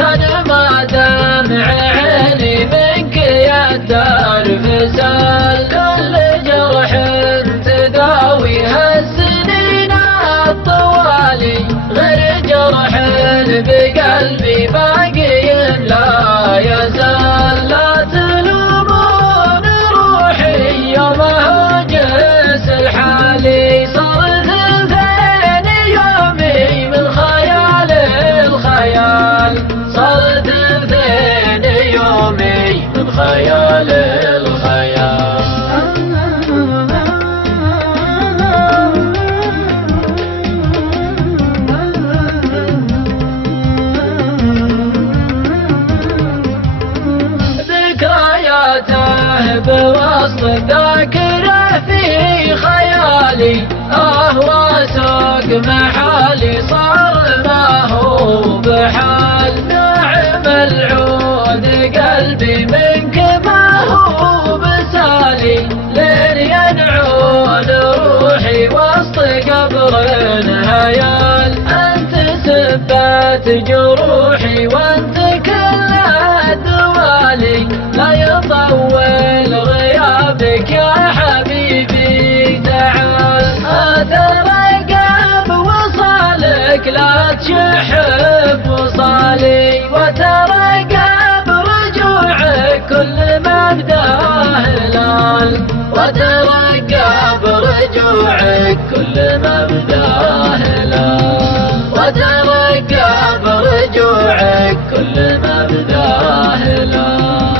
كان ما دمع عيني منك يا الدار فسال، كل جرح تداويها السنين الطوالي، غير جرح بقلبي باقي لا يزال. لا تلومون روحي يومها جس الحالي، صار ثلثين يومي من خيال الخيال، صار ثلثين يومي من خيال الخيال. ذكرياته بوسط ذاكرة في خيالي، واسوق محالي صار ما هو بحال. نعم العود قلبي منك ما هو بسالي، لين ينعون روحي وسط قبر هيال. انت سبت جروحي وانت كل دوالي، لا يطول غيابك يا حبيبي تعال. اترقب وصالك لا تشحب وصالي، وترقب رجوعك كل ما بداه هلال، وترقب رجوعك كل ما بداه هلال، وترقب رجوعك كل ما بداه هلال.